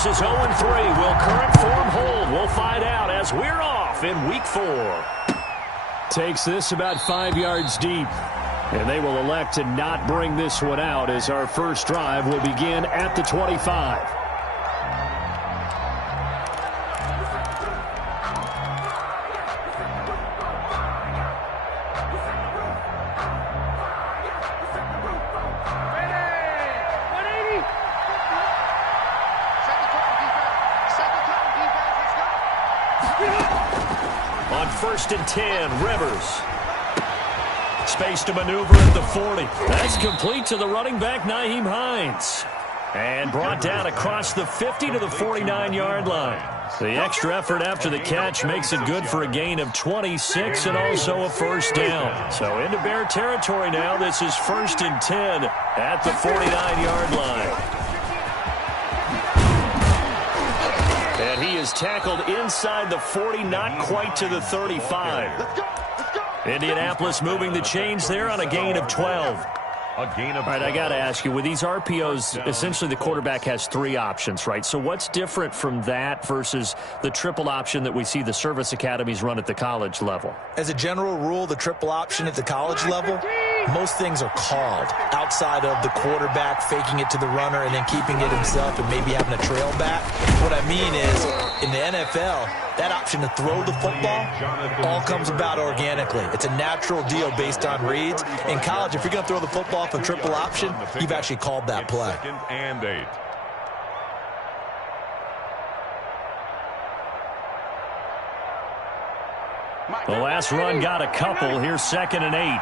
versus 0-3. Will current form hold? We'll find out as we're off in Week 4. Takes this about 5 yards deep. And they will elect to not bring this one out as our first drive will begin at the 25. On 1st and 10, Rivers. Space to maneuver at the 40. That's complete to the running back, Nyheim Hines. And brought down across the 50 to the 49-yard line. The extra effort after the catch makes it good for a gain of 26 and also a first down. So into Bear territory now. This is 1st and 10 at the 49-yard line. And he is tackled inside the 40, not quite to the 35. Indianapolis moving the chains there on a gain of 12. All right, I got to ask you, with these RPOs, essentially the quarterback has 3 options, right? So what's different from that versus the triple option that we see the service academies run at the college level? As a general rule, the triple option at the college level, most things are called outside of the quarterback faking it to the runner and then keeping it himself and maybe having a trail back. What I mean is, in the NFL, that option to throw the football all comes about organically. It's a natural deal based on reads. In college, if you're going to throw the football for triple option, you've actually called that play. 2nd and 8. The last run got a couple. Here's 2nd and 8.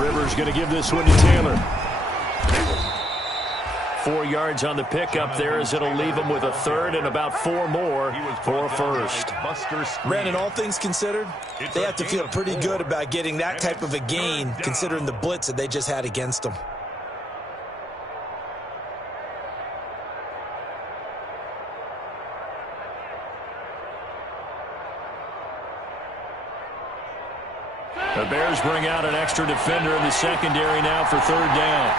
Rivers going to give this one to Taylor. 4 yards on the pickup there as it'll leave him with a 3rd and about 4 more for a first. Brandon, all things considered, they have to feel pretty good about getting that type of a gain considering the blitz that they just had against them. The Bears bring out an extra defender in the secondary now for 3rd down.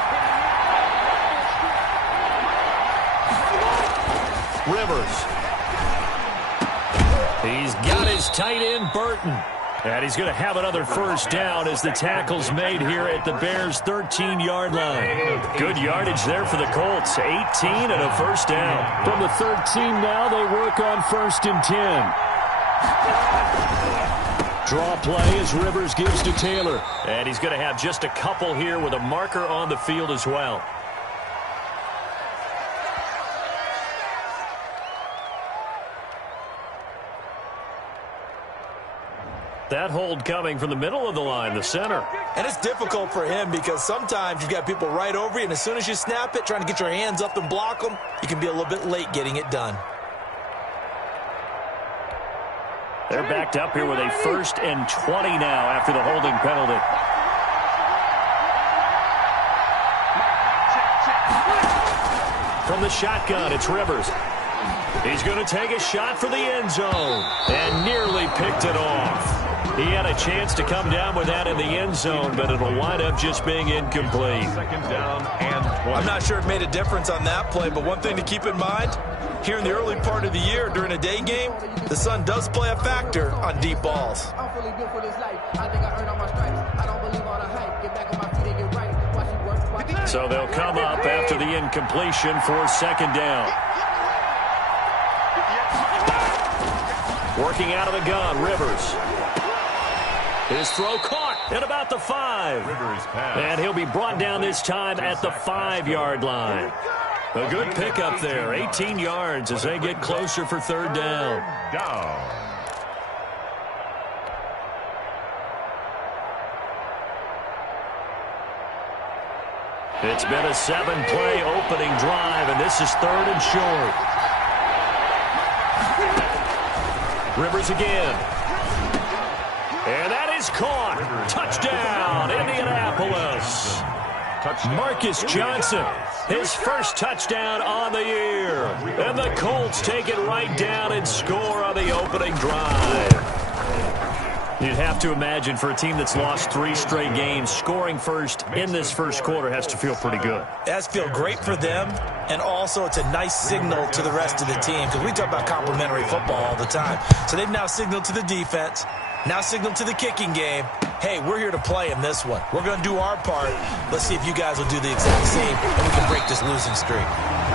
Rivers. He's got his tight end, Burton. And he's going to have another first down as the tackle's made here at the Bears' 13-yard line. Good yardage there for the Colts. 18 and a first down. From the 13 now, they work on 1st and 10. Draw play as Rivers gives to Taylor. And he's going to have just a couple here with a marker on the field as well. That hold coming from the middle of the line, the center. And it's difficult for him because sometimes you've got people right over you, and as soon as you snap it, trying to get your hands up and block them, you can be a little bit late getting it done. They're backed up here with a 1st and 20 now after the holding penalty. From the shotgun, it's Rivers. He's going to take a shot for the end zone and nearly picked it off. He had a chance to come down with that in the end zone, but it'll wind up just being incomplete. 2nd down and 20. I'm not sure it made a difference on that play, but one thing to keep in mind, here in the early part of the year during a day game, the sun does play a factor on deep balls. So they'll come up after the incompletion for 2nd down. Working out of the gun, Rivers. His throw caught at about the 5. And he'll be brought down this time at the 5-yard line. A good pickup there, 18 yards as they get closer for 3rd down. It's been a 7-play opening drive, and this is 3rd and short. Rivers again. And that is caught. Touchdown, Indianapolis. Marcus Johnson. his first touchdown on the year. And the Colts take it right down and score on the opening drive. You'd have to imagine for a team that's lost 3 straight games, scoring first in this first quarter has to feel pretty good. It has to feel great for them, and also it's a nice signal to the rest of the team, because we talk about complementary football all the time. So they've now signaled to the defense, now signaled to the kicking game, hey, we're here to play in this one. We're going to do our part. Let's see if you guys will do the exact same, and we can break this losing streak.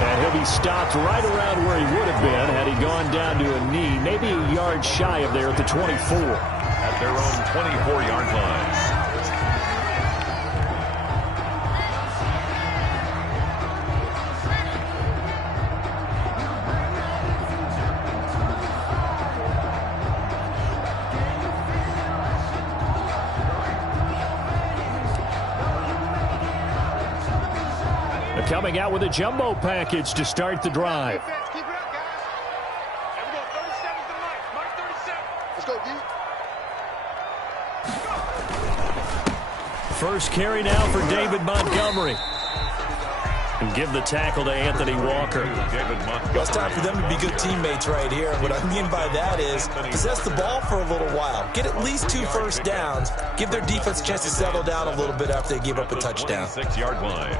And he'll be stopped right around where he would have been had he gone down to a knee, maybe a yard shy of there at the 24. At their own 24-yard line. They're coming out with a jumbo package to start the drive. First carry now for David Montgomery. And give the tackle to Anthony Walker. Well, it's time for them to be good teammates right here. And what I mean by that is possess the ball for a little while. Get at least 2 first downs. Give their defense a chance to settle down a little bit after they give up a touchdown. 6-yard line.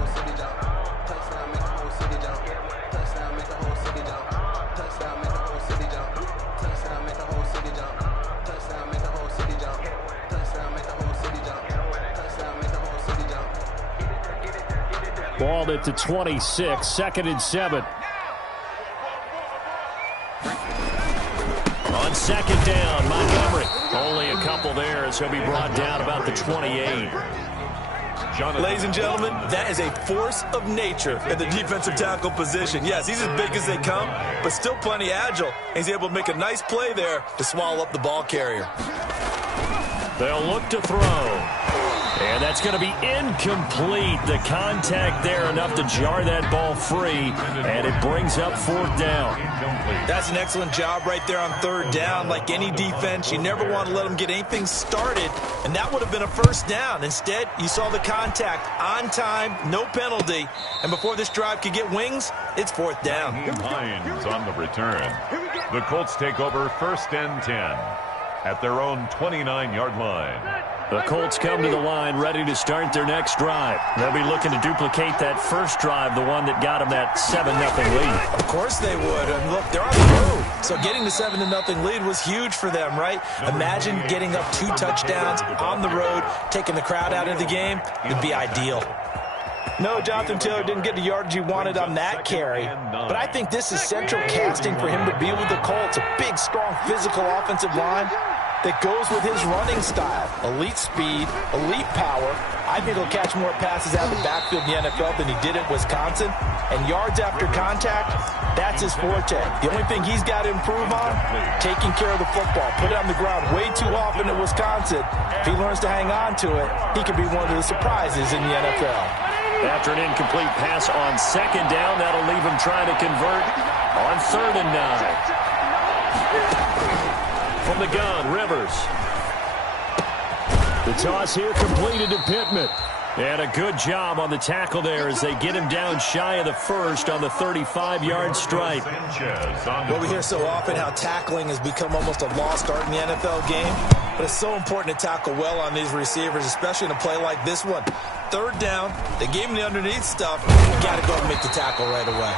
Ball at the 26, 2nd and 7. On 2nd down, Montgomery. Only a couple there as he'll be brought down about the 28. Ladies and gentlemen, that is a force of nature in the defensive tackle position. Yes, he's as big as they come, but still plenty agile. He's able to make a nice play there to swallow up the ball carrier. They'll look to throw. And that's going to be incomplete. The contact there enough to jar that ball free, and it brings up 4th down. That's an excellent job right there on 3rd down. Like any defense, you never want to let them get anything started, and that would have been a 1st down. Instead, you saw the contact on time, no penalty, and before this drive could get wings, it's 4th down. Hines on the return. The Colts take over 1st and 10 at their own 29-yard line. The Colts come to the line ready to start their next drive. They'll be looking to duplicate that first drive, the one that got them that 7-0 lead. Of course they would. And look, they're on the road. So getting the 7-0 lead was huge for them, right? Imagine getting up 2 touchdowns on the road, taking the crowd out of the game. It'd be ideal. No, Jonathan Taylor didn't get the yardage he wanted on that carry. But I think this is central casting for him to be with the Colts. A big, strong, physical offensive line that goes with his running style. Elite speed, elite power. I think he'll catch more passes out of the backfield in the NFL than he did at Wisconsin. And yards after contact, that's his forte. The only thing he's got to improve on, taking care of the football. Put it on the ground way too often at Wisconsin. If he learns to hang on to it, he could be one of the surprises in the NFL. After an incomplete pass on 2nd down, that'll leave him trying to convert on 3rd and 9. From the gun, Rivers. The toss here completed to Pittman. And a good job on the tackle there as they get him down shy of the 1st on the 35-yard stripe. Well, we hear so often how tackling has become almost a lost art in the NFL game. But it's so important to tackle well on these receivers, especially in a play like this one. 3rd down, they gave him the underneath stuff. You got to go and make the tackle right away.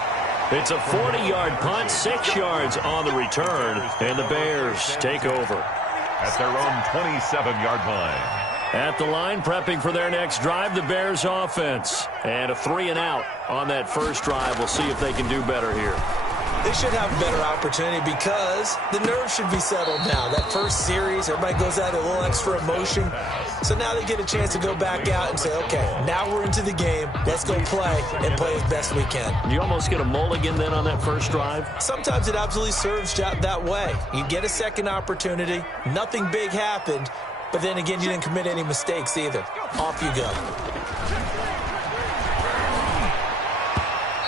It's a 40-yard punt, 6 yards on the return, and the Bears take over. At their own 27-yard line. At the line, prepping for their next drive, the Bears offense. And a 3-and-out on that first drive. We'll see if they can do better here. They should have a better opportunity because the nerves should be settled now. That first series, everybody goes out a little extra emotion. So now they get a chance to go back out and say, okay, now we're into the game. Let's go play and play as best we can. You almost get a mulligan then on that first drive? Sometimes it absolutely serves that way. You get a second opportunity. Nothing big happened. But then again, you didn't commit any mistakes either. Off you go.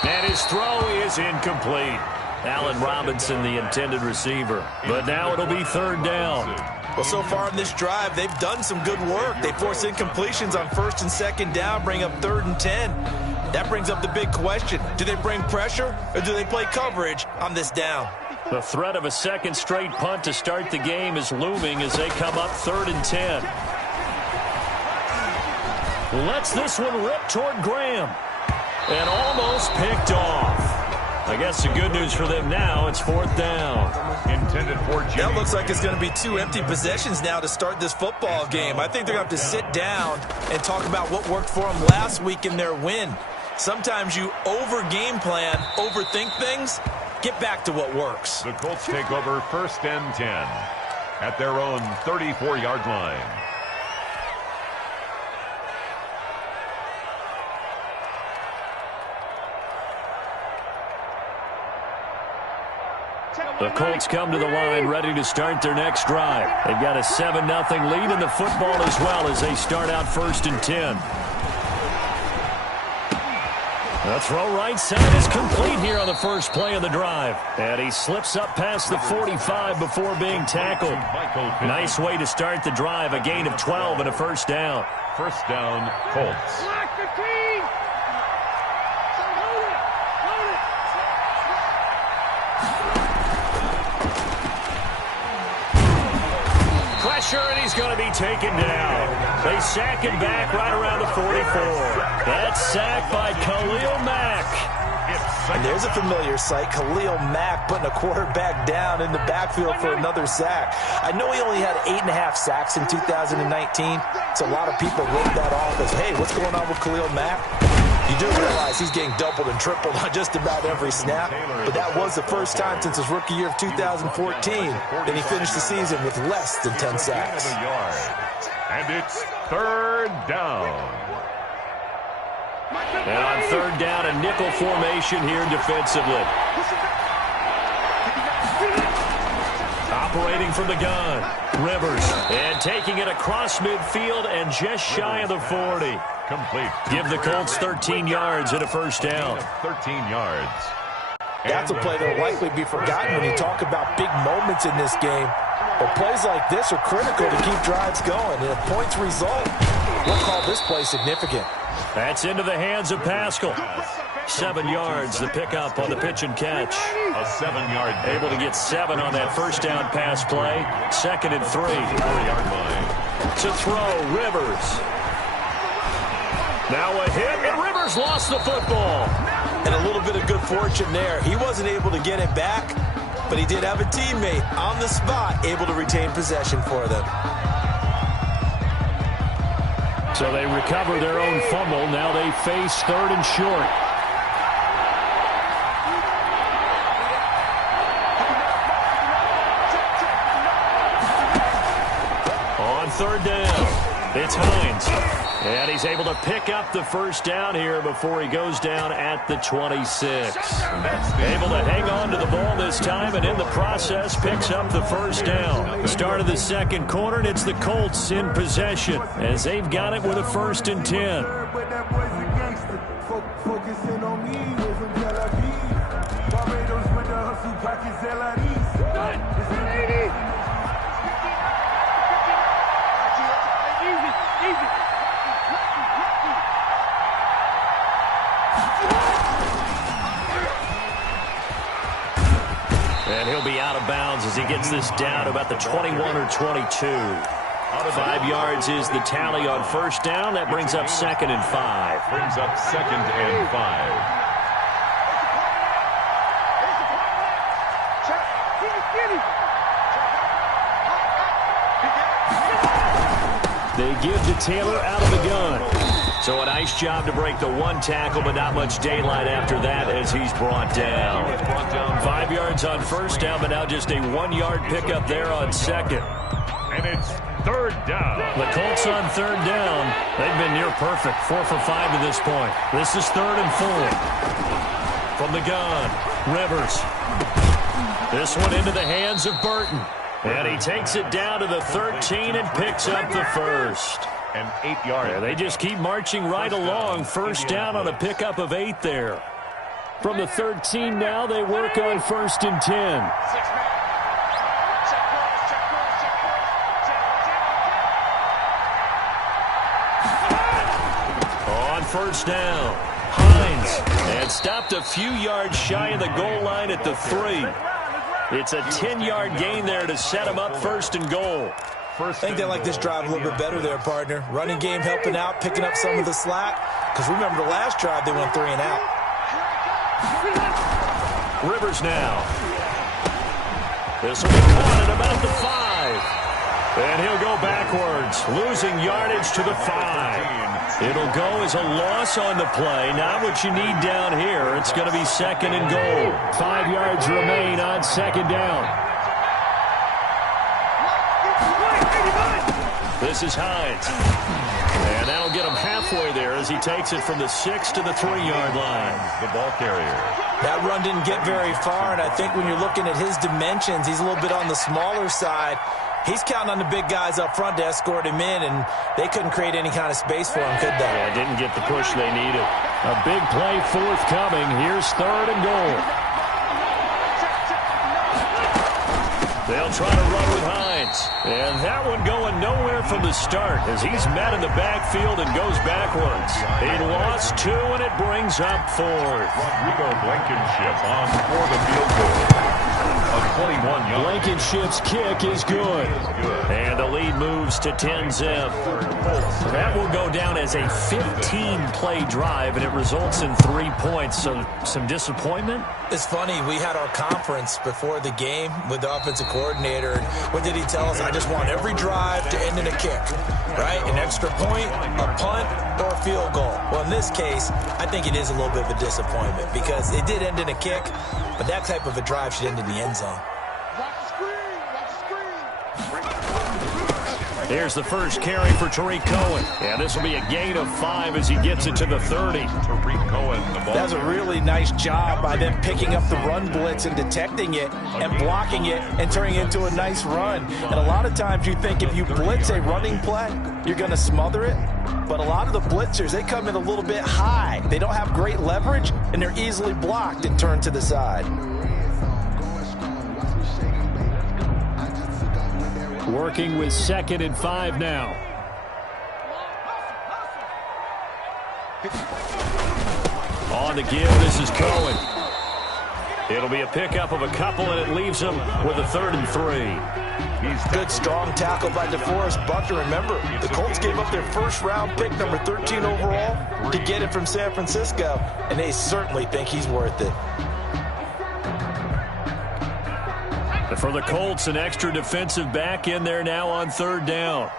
And his throw is incomplete. Allen Robinson, the intended receiver. But now it'll be 3rd down. Well, so far in this drive, they've done some good work. They force incompletions on 1st and 2nd down, bring up 3rd and 10. That brings up the big question. Do they bring pressure or do they play coverage on this down? The threat of a second straight punt to start the game is looming as they come up 3rd and 10. Lets this one rip toward Graham. And almost picked off. I guess the good news for them now, it's 4th down. Intended for Jimmy. That looks like it's going to be 2 empty possessions now to start this football game. I think they're going to have to sit down and talk about what worked for them last week in their win. Sometimes you over-game plan, overthink things. Get back to what works. The Colts take over 1st and 10 at their own 34-yard line. The Colts come to the line ready to start their next drive. They've got a 7-0 lead in the football as well as they start out 1st and 10. The throw right side is complete here on the first play of the drive. And he slips up past the 45 before being tackled. Nice way to start the drive, a gain of 12 and a 1st down. 1st down, Colts. Pressure, and he's going to be taken down. They sack him back right around the 44. That's sacked by Khalil Mack. And there's a familiar sight, Khalil Mack putting a quarterback down in the backfield for another sack. I know he only had 8.5 sacks in 2019, so a lot of people wrote that off as, hey, what's going on with Khalil Mack? You do realize he's getting doubled and tripled on just about every snap, but that was the first time since his rookie year of 2014 that he finished the season with less than 10 sacks. And it's 3rd down. And on 3rd down, a nickel formation here defensively. Operating from the gun, Rivers, and taking it across midfield and just shy of the 40. Complete. Give the Colts 13 yards and a 1st down. 13 yards. That's a play that will likely be forgotten when you talk about big moments in this game. But plays like this are critical to keep drives going. And if points result, we'll call this play significant. That's into the hands of Pascal. 7 yards, the pickup on the pitch and catch. A 7-yard. Able to get 7 on that 1st down pass play. 2nd and 3. 4-yard line. To throw, Rivers. Now a hit, and Rivers lost the football. And a little bit of good fortune there. He wasn't able to get it back, but he did have a teammate on the spot able to retain possession for them. So they recover their own fumble. Now they face 3rd and short. On 3rd down, it's Hines. And he's able to pick up the 1st down here before he goes down at the 26. Able to hang on to the ball this time, and in the process picks up the 1st down. Start of the 2nd quarter, and it's the Colts in possession as they've got it with a 1st and 10. And he'll be out of bounds as he gets this down to about the 21 or 22. 5 yards is the tally on 1st down. That brings up 2nd and 5. Brings up 2nd and 5. They give to Taylor out of the gun. So a nice job to break the 1 tackle, but not much daylight after that as he's brought down. 5 yards on 1st down, but now just a 1-yard pickup there on 2nd. And it's 3rd down. The Colts on 3rd down. They've been near perfect, 4 for 5 to this point. This is 3rd and 4. From the gun, Rivers. This one into the hands of Burton. And he takes it down to the 13 and picks up the 1st. And 8 yards. Yeah, they just keep marching right along. 1st down on a pickup of 8 there. From the 13 now, they work on 1st and 10. On 1st down, Hines, and stopped a few yards shy of the goal line at the 3. It's a 10-yard gain there to set him up first and goal. I think they like this drive a little bit better there, partner. Running game helping out, picking up some of the slack. Because remember the last drive, they went 3 and out. Rivers now. This will be caught at about the 5. And he'll go backwards, losing yardage to the 5. It'll go as a loss on the play. Not what you need down here. It's going to be second and goal. 5 yards remain on second down. This is Hines. And that'll get him halfway there as he takes it from the 6 to the 3-yard line. The ball carrier. That run didn't get very far, and I think when you're looking at his dimensions, he's a little bit on the smaller side. He's counting on the big guys up front to escort him in, and they couldn't create any kind of space for him, could they? Yeah, didn't get the push they needed. A big play forthcoming. Here's third and goal. They'll try to run with Hines. And that one going nowhere from the start as he's met in the backfield and goes backwards. He lost 2, and it brings up 4th. Rodrigo Blankenship on for the field goal. A 21-yard. Blankenship's kick is good. And the lead moves to 10-zip. That will go down as a 15-play drive, and it results in 3 points. So some disappointment? It's funny, we had our conference before the game with the offensive coordinator. And what did he tell us? I just want every drive to end in a kick, right? An extra point, a punt, or a field goal. Well, in this case, I think it is a little bit of a disappointment because it did end in a kick, but that type of a drive should end in the end zone. Here's the first carry for Tariq Cohen. And this will be a gain of 5 as he gets it to the 30. Tariq Cohen, the ball. That's a really nice job by them picking up the run blitz and detecting it and blocking it and turning it into a nice run. And a lot of times you think if you blitz a running play, you're going to smother it. But a lot of the blitzers, they come in a little bit high. They don't have great leverage, and they're easily blocked and turned to the side. Working with 2nd and 5 now. On the give, this is Cohen. It'll be a pickup of a couple, and it leaves him with a 3rd and 3. Good, strong tackle by DeForest Buckner. Remember, the Colts gave up their first-round pick, number 13 overall, to get it from San Francisco, and they certainly think he's worth it. For the Colts, an extra defensive back in there now on 3rd down.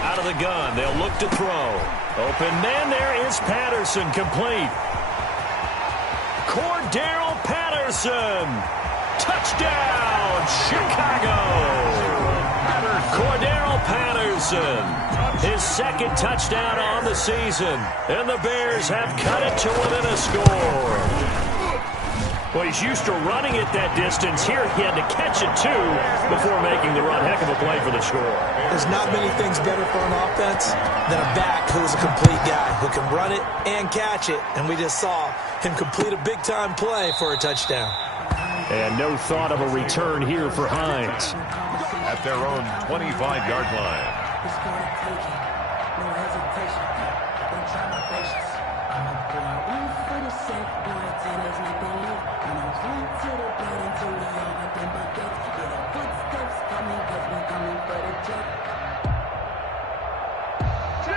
Out of the gun, they'll look to throw. Open man, there is Patterson, complete. Cordero Patterson. Touchdown, Chicago. Cordero Patterson, his 2nd touchdown on the season. And the Bears have cut it to within a score. Well, he's used to running it that distance. Here he had to catch it, too, before making the run. Heck of a play for the score. There's not many things better for an offense than a back who's a complete guy who can run it and catch it. And we just saw him complete a big-time play for a touchdown. And no thought of a return here for Hines. At their own 25-yard line.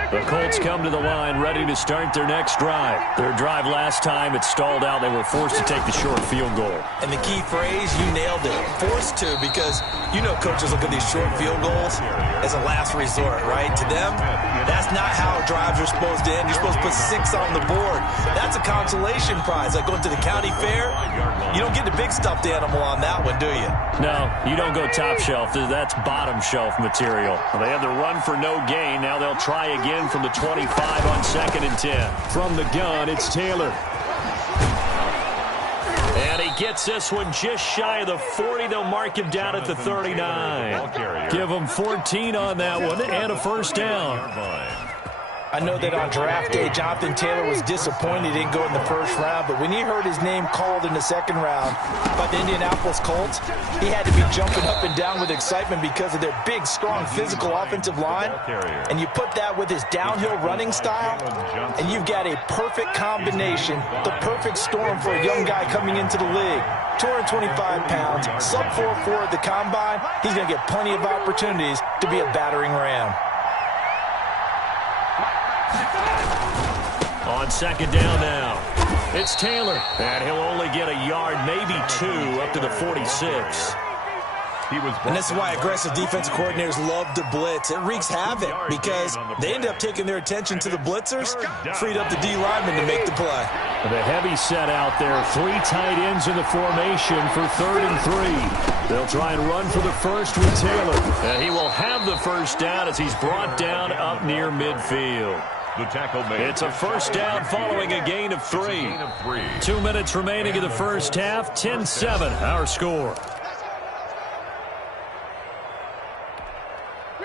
The Colts come to the line ready to start their next drive. Their drive last time, it stalled out. They were forced to take the short field goal. And the key phrase, you nailed it. Forced to, because you know coaches look at these short field goals as a last resort, right? To them, that's not how drives are supposed to end. You're supposed to put 6 on the board. That's a consolation prize. Like going to the county fair, you don't get the big stuffed animal on that one, do you? No, you don't go top shelf. That's bottom shelf material. They had the run for no gain. Now they'll try again from the 25 on 2nd and 10. From the gun, it's Taylor. And he gets this one just shy of the 40. They'll mark him down at the 39. Give him 14 on that one and a first down. I know that on draft day, Jonathan Taylor was disappointed he didn't go in the first round, but when he heard his name called in the second round by the Indianapolis Colts, he had to be jumping up and down with excitement because of their big, strong, physical offensive line. And you put that with his downhill running style, and you've got a perfect combination, the perfect storm for a young guy coming into the league. 225 pounds, sub 4.4 at the combine. He's going to get plenty of opportunities to be a battering ram. On second down now, it's Taylor, and he'll only get a yard, maybe two, up to the 46. And this is why aggressive defensive coordinators love to blitz. It wreaks havoc because they end up taking their attention to the blitzers, freed up the D lineman to make the play. The heavy set out there, 3 tight ends in the formation for 3rd and 3. They'll try and run for the first with Taylor. And he will have the first down as he's brought down up near midfield. The tackle made. It's a first down following a gain of 3. 2 minutes remaining in the first half, 10-7 our score.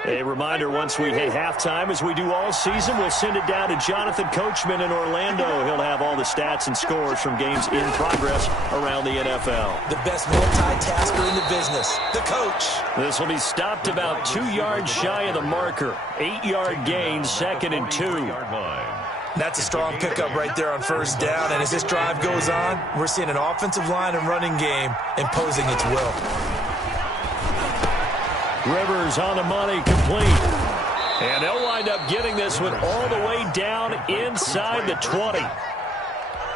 A reminder, once we hit halftime, as we do all season, we'll send it down to Jonathan Coachman in Orlando. He'll have all the stats and scores from games in progress around the NFL. The best multitasker in the business, the coach. This will be stopped about 2 yards shy of the marker. 8-yard gain, 2nd and 2. That's a strong pickup right there on first down. And as this drive goes on, we're seeing an offensive line and running game imposing its will. Rivers on the money, complete. And they'll wind up getting this one all the way down inside the 20.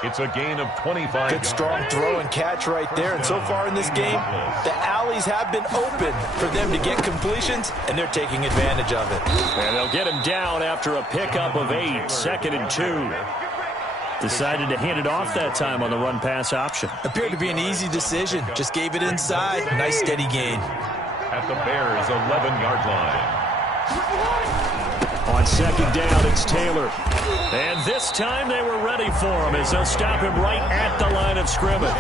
It's a gain of 25. Good strong throw and catch right there. And so far in this game, the alleys have been open for them to get completions, and they're taking advantage of it. And they'll get him down after a pickup of 8, 2nd and 2. Decided to hand it off that time on the run-pass option. Appeared to be an easy decision. Just gave it inside. Nice steady gain. At the Bears' 11-yard line. On second down, it's Taylor. And this time they were ready for him as they'll stop him right at the line of scrimmage.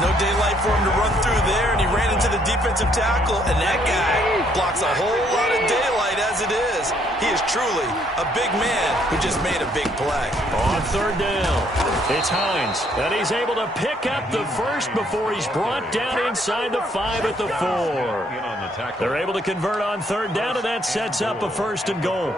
No daylight for him to run through there, and he ran into the defensive tackle, and that guy blocks a whole lot of daylight as it is. He is truly a big man who just made a big play. On third down, it's Hines, and he's able to pick up the first before he's brought down inside the 5 at the 4. They're able to convert on third down, and that sets up a 1st and goal.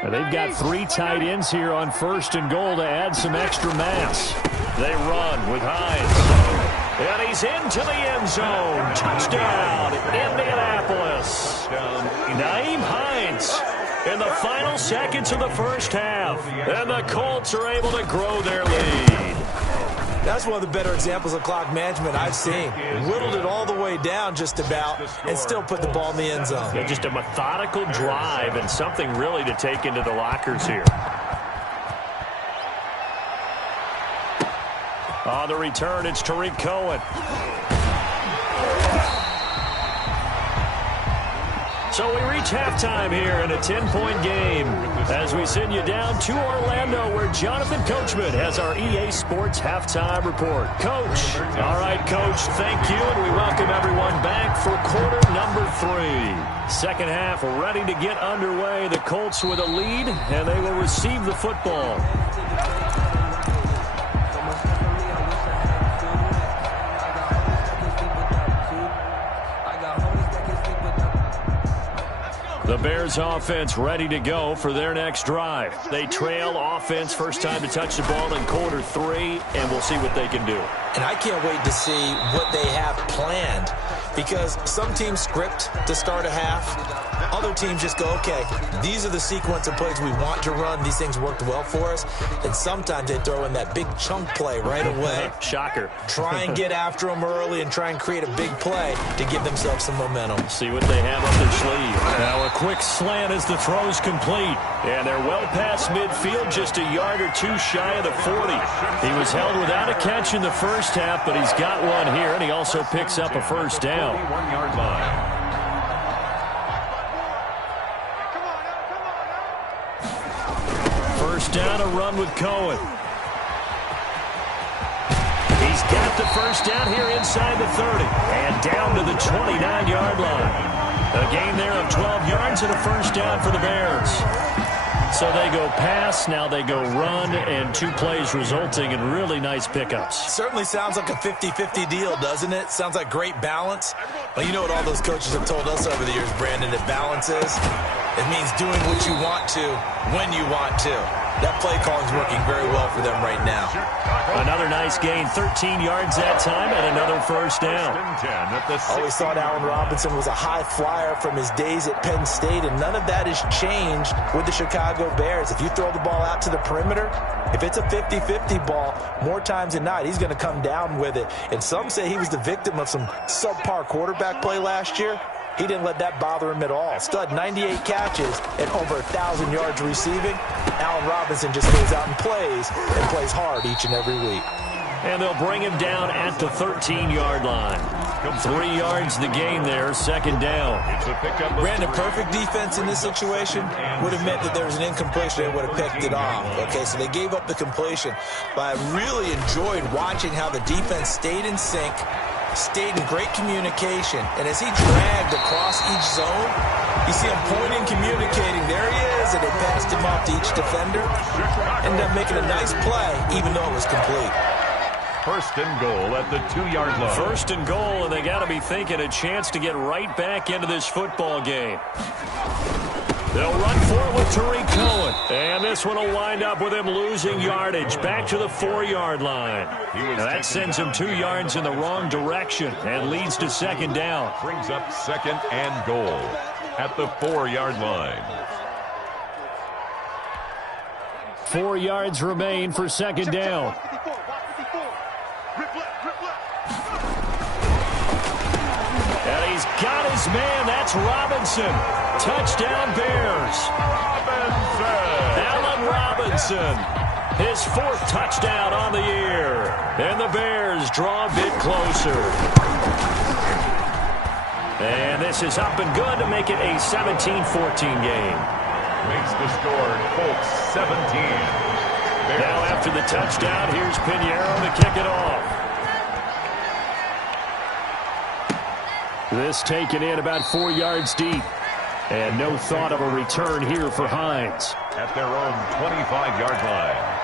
And they've got 3 tight ends here on 1st and goal to add some extra mass. They run with Hines. And he's into the end zone. Touchdown, Indianapolis. Nyheim Hines in the final seconds of the first half. And the Colts are able to grow their lead. That's one of the better examples of clock management I've seen. Whittled it all the way down just about and still put the ball in the end zone. Yeah, just a methodical drive and something really to take into the lockers here. On the return, it's Tariq Cohen. So we reach halftime here in a 10-point game as we send you down to Orlando where Jonathan Coachman has our EA Sports halftime report. Coach. All right, Coach, thank you, and we welcome everyone back for quarter number 3. Second half ready to get underway. The Colts with a lead, and they will receive the football. The Bears offense ready to go for their next drive. They trail offense, first time to touch the ball in quarter 3, and we'll see what they can do. And I can't wait to see what they have planned, because some teams script to start a half. Other teams just go, okay, these are the sequence of plays we want to run. These things worked well for us. And sometimes they throw in that big chunk play right away. Shocker. Try and get after them early and try and create a big play to give themselves some momentum. See what they have up their sleeve. Now a quick slant as the throw's complete. And they're well past midfield, just a yard or 2 shy of the 40. He was held without a catch in the first half, but he's got one here, and he also picks up a first down. 1-yard line. First down, a run with Cohen. He's got the first down here inside the 30 and down to the 29-yard line. A gain there of 12 yards and a first down for the Bears. So they go pass, now they go run, and 2 plays resulting in really nice pickups. Certainly sounds like a 50-50 deal, doesn't it? Sounds like great balance. Well, you know what all those coaches have told us over the years, Brandon, that balance is? It means doing what you want to, when you want to. That play calling is working very well for them right now. Another nice gain, 13 yards that time, and another first down. Always thought Allen Robinson was a high flyer from his days at Penn State, and none of that has changed with the Chicago Bears. If you throw the ball out to the perimeter, if it's a 50-50 ball, more times than not, he's going to come down with it. And some say he was the victim of some subpar quarterback play last year. He didn't let that bother him at all. Stud, 98 catches and over 1,000 yards receiving. Allen Robinson just goes out and plays hard each and every week. And they'll bring him down at the 13-yard line. 3 yards the gain there, second down. Brandon, perfect defense in this situation would have meant that there was an incompletion. They would have picked it off. Okay, so they gave up the completion. But I really enjoyed watching how the defense stayed in sync, stayed in great communication, and as he dragged across each zone, you see him pointing, communicating. There he is, and they passed him off to each defender. Ended up making a nice play, even though it was complete. First and goal at the 2-yard line. First and goal, and they got to be thinking a chance to get right back into this football game. They'll run for it with Tariq Cohen. And this one will wind up with him losing yardage back to the 4-yard line. Now that sends him 2 yards in the wrong direction and leads to second down. Brings up second and goal at the 4-yard line. 4 yards remain for second down. And he's got his man. That's Robinson. Touchdown Bears. Allen Robinson. His 4th touchdown on the year. And the Bears draw a bit closer. And this is up and good to make it a 17-14 game. Makes the score Colts 17. Bears. Now after the touchdown, here's Pinheiro to kick it off. This taken in about 4 yards deep. And no thought of a return here for Hines. At their own 25-yard line.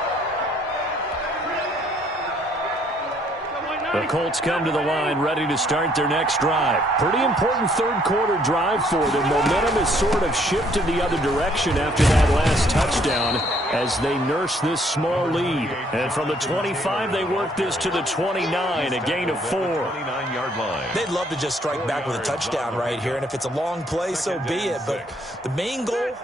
The Colts come to the line ready to start their next drive. Pretty important third-quarter drive for them. Momentum has sort of shifted the other direction after that last touchdown as they nurse this small lead. And from the 25, they work this to the 29, a gain of 4. 29-yard line. They'd love to just strike back with a touchdown right here, and if it's a long play, so be it. But the main goal,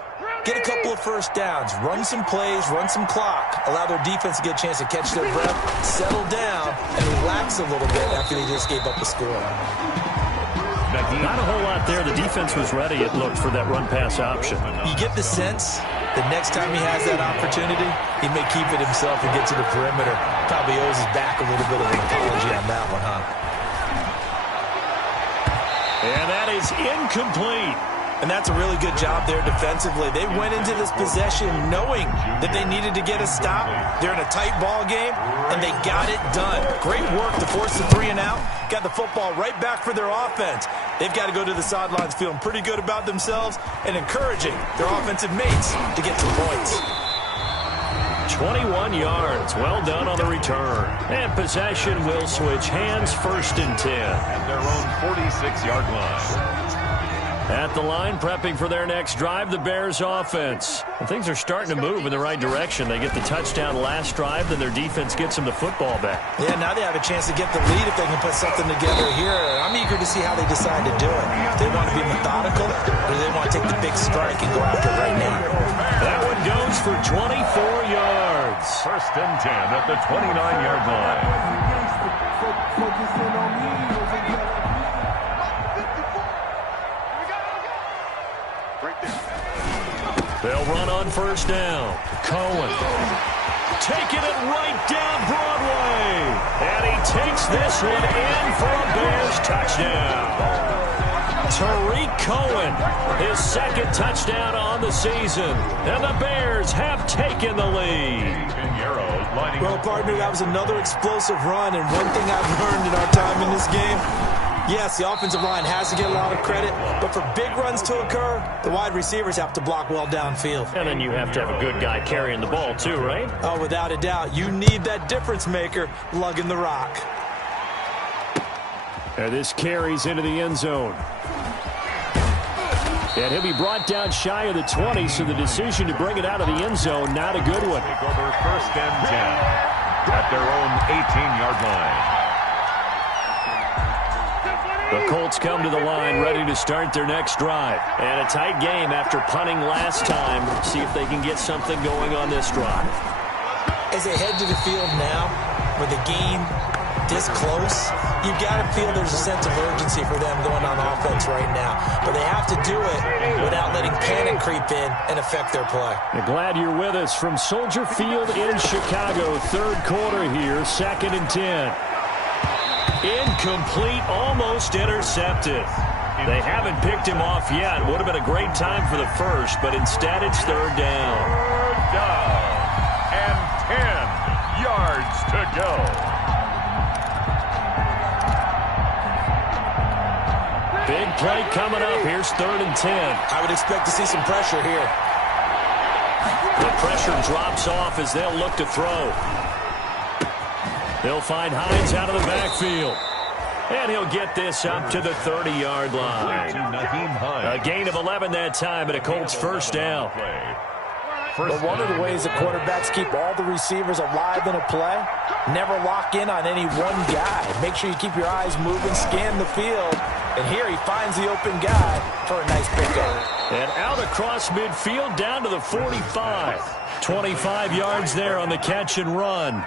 get a couple of first downs, run some plays, run some clock, allow their defense to get a chance to catch their breath, settle down, and relax a little bit after they just gave up a score. Not a whole lot there. The defense was ready, it looked, for that run-pass option. You get the sense that next time he has that opportunity, he may keep it himself and get to the perimeter. Probably owes his back a little bit of an apology on that one, huh? And that is incomplete. And that's a really good job there defensively. They went into this possession knowing that they needed to get a stop. They're in a tight ball game, and they got it done. Great work to force the 3 and out. Got the football right back for their offense. They've got to go to the sidelines feeling pretty good about themselves and encouraging their offensive mates to get some points. 21 yards. Well done on the return. And possession will switch hands, 1st and 10. At their own 46-yard line. At the line, prepping for their next drive, the Bears offense. And things are starting to move in the right direction. They get the touchdown last drive, then their defense gets them the football back. Yeah, now they have a chance to get the lead if they can put something together here. I'm eager to see how they decide to do it. If they want to be methodical, or do they want to take the big strike and go after it right now? That one goes for 24 yards. 1st and 10 at the 29-yard line. They'll run on 1st down. Cohen taking it right down Broadway. And he takes this one in for a Bears touchdown. Tariq Cohen, his 2nd touchdown on the season. And the Bears have taken the lead. Well, partner, that was another explosive run. And one thing I've learned in our time in this game, Yes, the offensive line has to get a lot of credit, but for big runs to occur, the wide receivers have to block well downfield. And then you have to have a good guy carrying the ball too, right? Oh, without a doubt. You need that difference maker lugging the rock. And this carries into the end zone. And he'll be brought down shy of the 20, so the decision to bring it out of the end zone, not a good one. Take over first and 10 at their own 18-yard line. The Colts come to the line ready to start their next drive. And a tight game after punting last time. See if they can get something going on this drive. As they head to the field now, with the game this close, you've got to feel there's a sense of urgency for them going on offense right now. But they have to do it without letting panic creep in and affect their play. I'm glad you're with us from Soldier Field in Chicago. Third quarter here, 2nd and 10. Incomplete, almost intercepted. They haven't picked him off yet. Would have been a great time for the first, but instead it's third down. Third down and 10 yards to go. Big play coming up. Here's 3rd and 10. I would expect to see some pressure here. The pressure drops off as they'll look to throw. They'll find Hines out of the backfield. And he'll get this up to the 30-yard line. A gain of 11 that time, and a Colts first down. But one of the ways the quarterbacks keep all the receivers alive in a play, never lock in on any one guy. Make sure you keep your eyes moving, scan the field. And here he finds the open guy for a nice pickup. And out across midfield down to the 45. 25 yards there on the catch and run.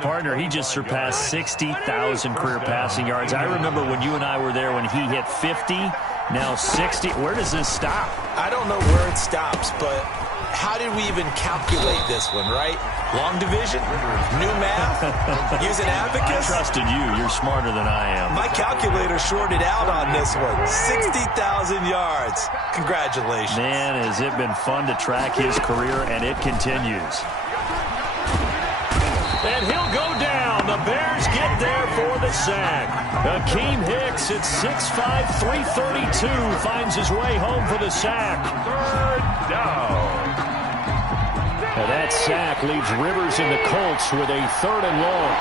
Partner, he just surpassed 60,000 career passing yards. I remember when you and I were there when he hit 50, now 60. Where does this stop? I don't know where it stops, but how did we even calculate this one, right? Long division? New math? Using abacus? I trusted you. You're smarter than I am. My calculator shorted out on this one. 60,000 yards. Congratulations. Man, has it been fun to track his career, and it continues. And he'll go down. The Bears get there for the sack. Akeem Hicks at 6'5", 332 finds his way home for the sack. Third down. And that sack leaves Rivers and the Colts with a 3rd and long.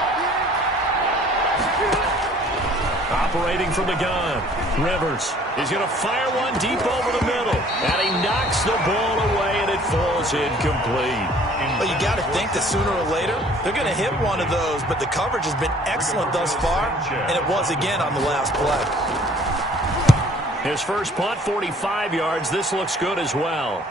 Operating from the gun. Rivers is going to fire one deep over the middle. And he knocks the ball away, and it falls incomplete. Well, you got to think that sooner or later, they're going to hit one of those, but the coverage has been excellent thus far, and it was again on the last play. His first punt, 45 yards. This looks good as well.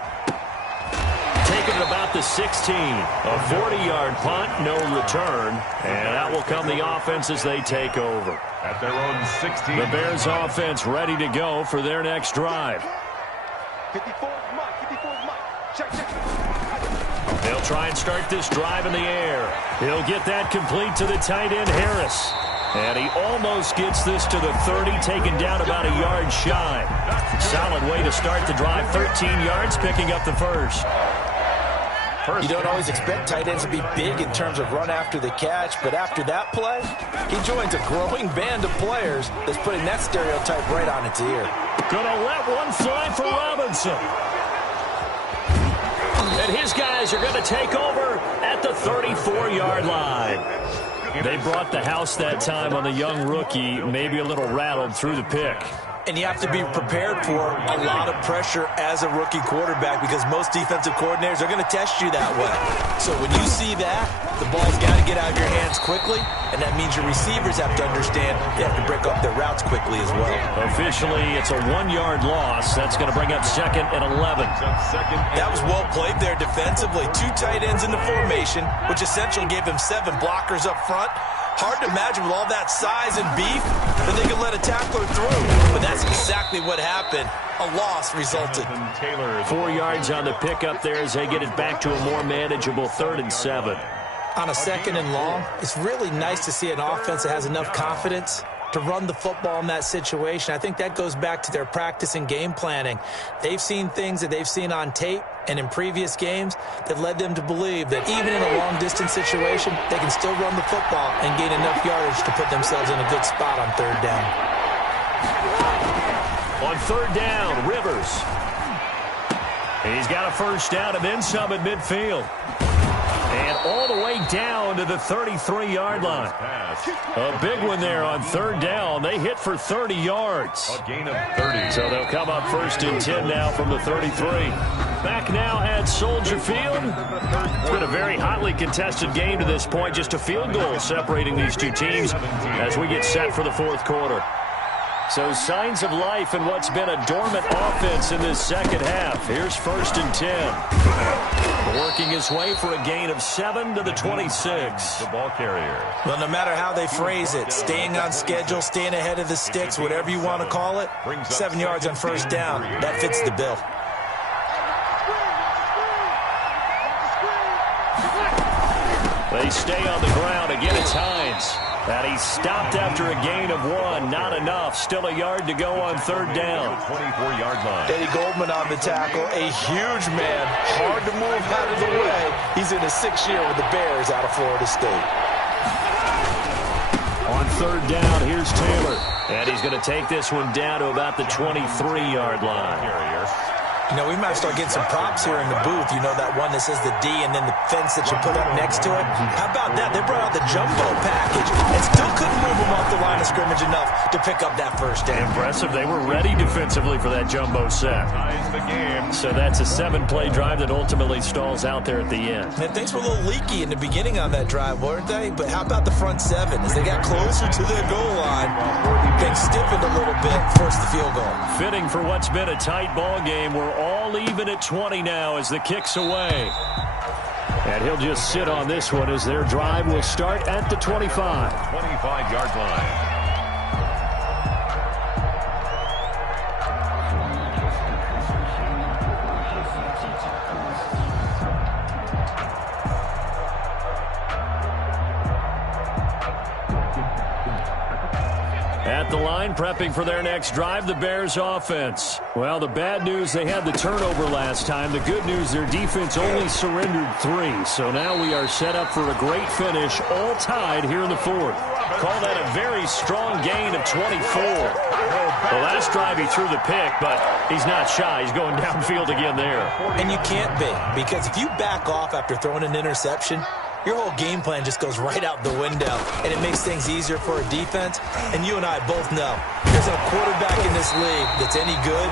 Taking it about the 16. A 40-yard punt, no return. And out will come the offense as they take over. At their own 16. The Bears offense ready to go for their next drive. 54, check. They'll try and start this drive in the air. He'll get that complete to the tight end, Harris. And he almost gets this to the 30, taken down about a yard shy. Solid way to start the drive. 13 yards, picking up the first. You don't always expect tight ends to be big in terms of run after the catch, but after that play, he joins a growing band of players that's putting that stereotype right on its ear. Gonna let one fly for Robinson. And his guys are going to take over at the 34-yard line. They brought the house that time on the young rookie, maybe a little rattled through the pick. And you have to be prepared for a lot of pressure as a rookie quarterback because most defensive coordinators are going to test you that way. So when you see that, the ball's got to get out of your hands quickly, and that means your receivers have to understand they have to break up their routes quickly as well. Officially, it's a 1-yard loss. That's going to bring up 2nd and 11. That was well played there defensively. 2 tight ends in the formation, which essentially gave him 7 blockers up front. Hard to imagine with all that size and beef that they could let a tackler through. But that's exactly what happened. A loss resulted. 4 yards on the pickup there as they get it back to a more manageable 3rd and 7. On a 2nd and long, it's really nice to see an offense that has enough confidence to run the football in that situation. I think that goes back to their practice and game planning. They've seen things that they've seen on tape and in previous games that led them to believe that even in a long-distance situation, they can still run the football and gain enough yardage to put themselves in a good spot on 3rd down. On third down, Rivers. He's got a first down and then some at midfield. And all the way down to the 33-yard line. A big one there on third down. They hit for 30 yards. A gain of 30. So they'll come up first and 10 now from the 33. Back now at Soldier Field. It's been a very hotly contested game to this point. Just a field goal separating these two teams as we get set for the fourth quarter. So signs of life in what's been a dormant offense in this second half. Here's first and 10. Working his way for a gain of 7 to the 26. The ball carrier. Well, no matter how they phrase it, staying on schedule, staying ahead of the sticks, whatever you want to call it, 7 yards on first down, that fits the bill. They stay on the ground. Again, it's Hines. And he stopped after a gain of 1. Not enough. Still a yard to go on third down. 24-yard line. Eddie Goldman on the tackle. A huge man. Hard to move out of the way. He's in his 6th year with the Bears out of Florida State. On third down, here's Taylor. And he's going to take this one down to about the 23-yard line. You know, we might start getting some props here in the booth. You know, that one that says the D and then the fence that you put up next to it? How about that? They brought out the jumbo package and still couldn't move them off the line of scrimmage enough to pick up that first down. Impressive. They were ready defensively for that jumbo set. Ties the game. So that's a 7-play drive that ultimately stalls out there at the end. And things were a little leaky in the beginning on that drive, weren't they? But how about the front 7? As they got closer to their goal line, things stiffened a little bit, forced the field goal. Fitting for what's been a tight ball game. We're all even at 20 now as the kick's away. And he'll just sit on this one as their drive will start at the 25. 25-yard line. At the line, prepping for their next drive, the Bears offense. Well, the bad news, they had the turnover last time. The good news, their defense only surrendered 3. So now we are set up for a great finish, all tied here in the fourth. Call that a very strong gain of 24. The last drive he threw the pick, but he's not shy. He's going downfield again there. And you can't be, because if you back off after throwing an interception, your whole game plan just goes right out the window, and it makes things easier for a defense. And you and I both know there's a quarterback in this league that's any good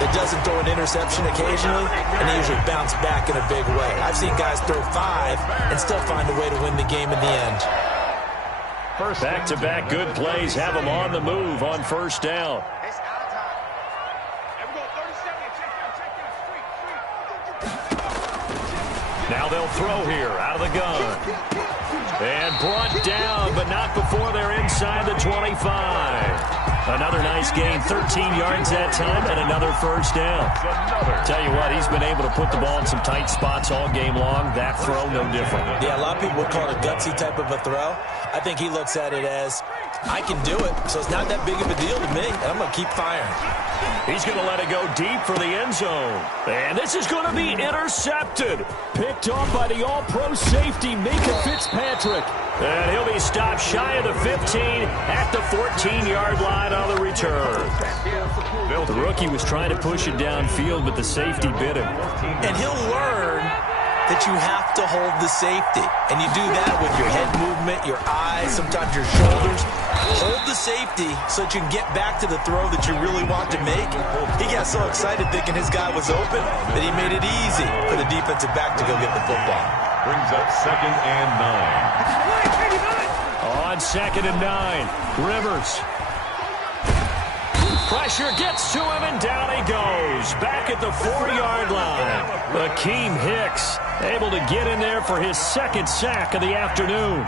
that doesn't throw an interception occasionally, and they usually bounce back in a big way. I've seen guys throw 5 and still find a way to win the game in the end. Back-to-back good plays have them on the move on first down. Now they'll throw here out of the gun. And brought down, but not before they're inside the 25. Another nice gain, 13 yards that time, and another first down. Tell you what, he's been able to put the ball in some tight spots all game long. That throw, no different. Yeah, a lot of people would call it a gutsy type of a throw. I think he looks at it as, I can do it, so it's not that big of a deal to me, and I'm going to keep firing. He's going to let it go deep for the end zone. And this is going to be intercepted. Picked off by the all-pro safety, Mika Fitzpatrick. And he'll be stopped shy of the 15 at the 14-yard line on the return. The rookie was trying to push it downfield, but the safety bit him. And he'll learn that you have to hold the safety. And you do that with your head movement, your eyes, sometimes your shoulders. Hold the safety so that you can get back to the throw that you really want to make. He got so excited thinking his guy was open that he made it easy for the defensive back to go get the football. Brings up 2nd and 9. On 2nd and 9, Rivers. Pressure gets to him, and down he goes. Back at the 4-yard line. Akeem Hicks able to get in there for his 2nd sack of the afternoon.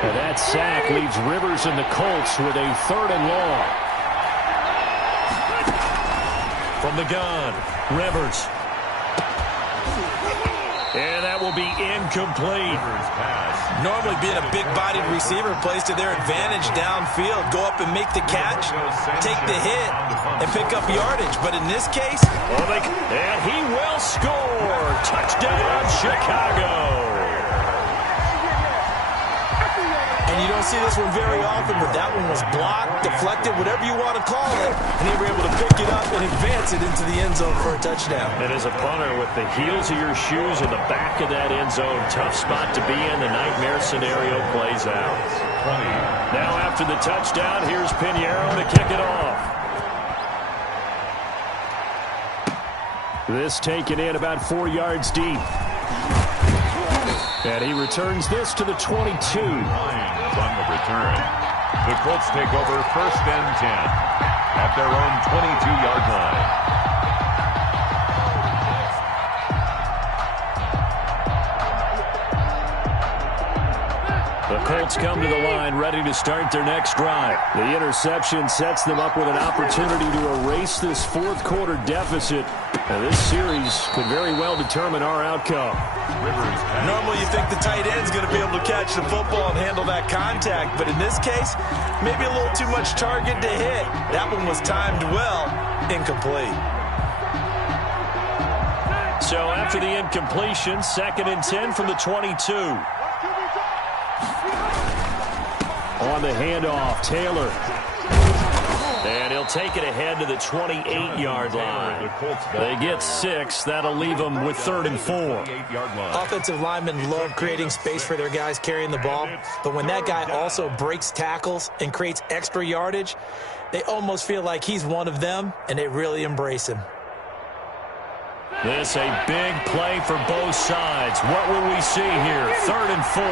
And that sack leaves Rivers and the Colts with a 3rd and long. From the gun, Rivers. And that will be incomplete. Normally being a big-bodied receiver plays to their advantage downfield. Go up and make the catch, take the hit, and pick up yardage. But in this case... and he will score. Touchdown, Chicago. And you don't see this one very often, but that one was blocked, deflected, whatever you want to call it, and they were able to pick it up and advance it into the end zone for a touchdown. And as a punter, with the heels of your shoes in the back of that end zone, tough spot to be in. The nightmare scenario plays out. Now after the touchdown, here's Pinheiro to kick it off. This taken in about 4 yards deep. And he returns this to the 22. Lions on the return. The Colts take over 1st and 10 at their own 22-yard line. The Colts come to the line ready to start their next drive. The interception sets them up with an opportunity to erase this fourth quarter deficit. And this series could very well determine our outcome. Normally you think the tight end's going to be able to catch the football and handle that contact, but in this case, maybe a little too much target to hit. That one was timed well, incomplete. So after the incompletion, 2nd and 10 from the 22. On the handoff, Taylor. And he'll take it ahead to the 28-yard line. They get 6. That'll leave them with 3rd and 4. Offensive linemen love creating space for their guys carrying the ball, but when that guy also breaks tackles and creates extra yardage, they almost feel like he's one of them, and they really embrace him. This a big play for both sides. What will we see here? 3rd and 4.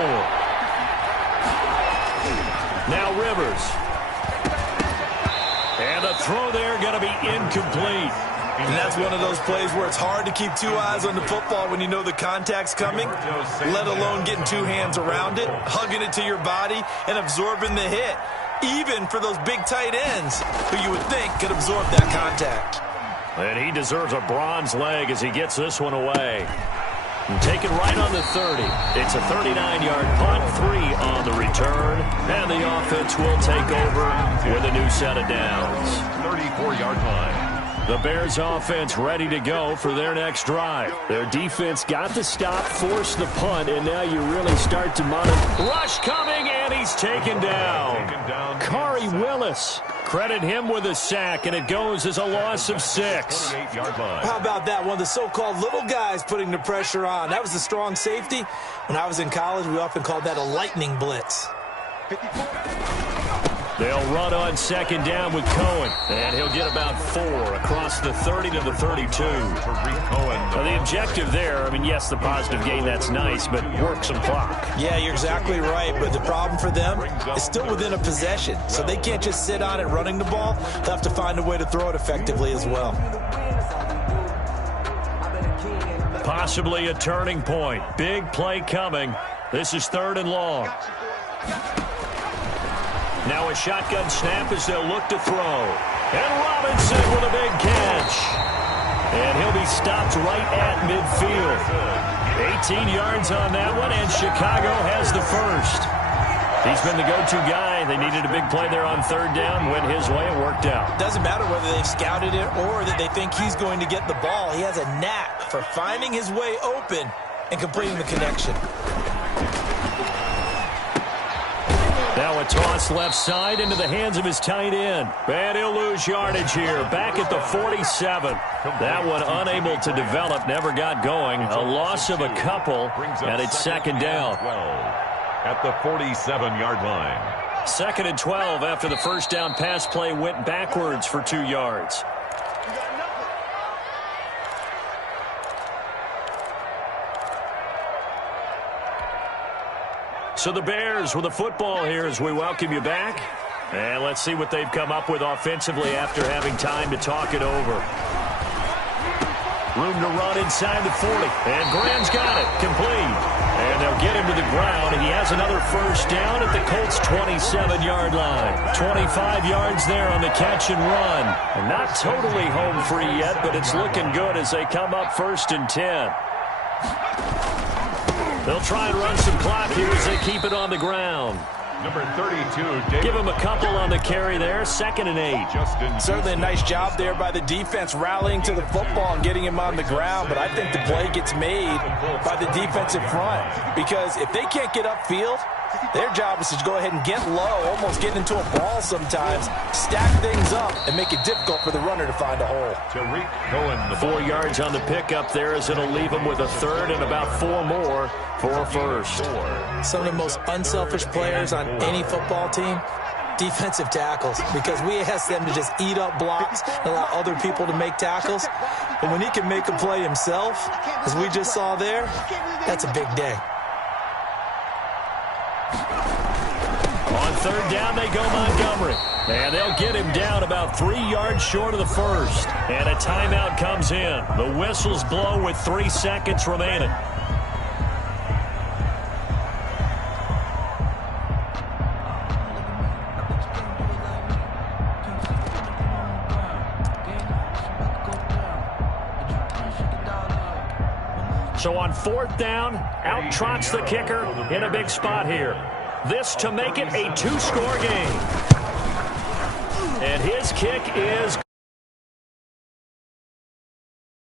Now Rivers. And a throw there going to be incomplete. And that's one of those plays where it's hard to keep 2 eyes on the football when you know the contact's coming, let alone getting 2 hands around it, hugging it to your body, and absorbing the hit, even for those big tight ends who you would think could absorb that contact. And he deserves a bronze leg as he gets this one away. And taken right on the 30. It's a 39-yard punt, 3 on the return. And the offense will take over with a new set of downs. 34-yard line. The Bears offense ready to go for their next drive. Their defense got the stop, forced the punt, and now you really start to monitor. Rush coming, and he's taken down. Khari Willis. Credit him with a sack, and it goes as a loss of 6. How about that? One of the so-called little guys putting the pressure on. That was the strong safety. When I was in college, we often called that a lightning blitz. They'll run on 2nd down with Cohen, and he'll get about 4 across the 30 to the 32. Now, the objective there, I mean, yes, the positive gain, that's nice, but work some clock. Yeah, you're exactly right, but the problem for them is still within a possession, so they can't just sit on it running the ball. They'll have to find a way to throw it effectively as well. Possibly a turning point. Big play coming. This is 3rd and long. Now a shotgun snap as they'll look to throw. And Robinson with a big catch. And he'll be stopped right at midfield. 18 yards on that one, and Chicago has the first. He's been the go-to guy. They needed a big play there on 3rd down. Went his way. It worked out. Doesn't matter whether they've scouted it or that they think he's going to get the ball. He has a knack for finding his way open and completing the connection. Now a toss left side into the hands of his tight end. And he'll lose yardage here. Back at the 47. That one unable to develop. Never got going. A loss of a couple. And it's 2nd down. At the 47-yard line. 2nd and 12 after the first down pass play went backwards for 2 yards. So the Bears with the football here as we welcome you back. And let's see what they've come up with offensively after having time to talk it over. Room to run inside the 40. And Graham's got it. Complete. And they'll get him to the ground. And he has another first down at the Colts' 27-yard line. 25 yards there on the catch and run. And not totally home free yet, but it's looking good as they come up 1st and 10. They'll try and run some clock here as they keep it on the ground. Number 32, David. Give him a couple on the carry there. 2nd and 8. Certainly a nice job there by the defense rallying to the football and getting him on the ground, but I think the play gets made by the defensive front because if they can't get upfield, Their job is to go ahead and get low, almost get into a ball sometimes, stack things up, and make it difficult for the runner to find a hole. Tariq Cohen, the 4 yards on the pickup there as it'll leave him with a third and about 4 more for a first. Some of the most unselfish players on any football team, defensive tackles, because we ask them to just eat up blocks and allow other people to make tackles. But when he can make a play himself, as we just saw there, that's a big day. On third down, they go Montgomery. And they'll get him down about 3 yards short of the first. And a timeout comes in. The whistles blow with 3 seconds remaining. So on fourth down, out trots the kicker in a big spot here. This to make it a 2-score game. And his kick is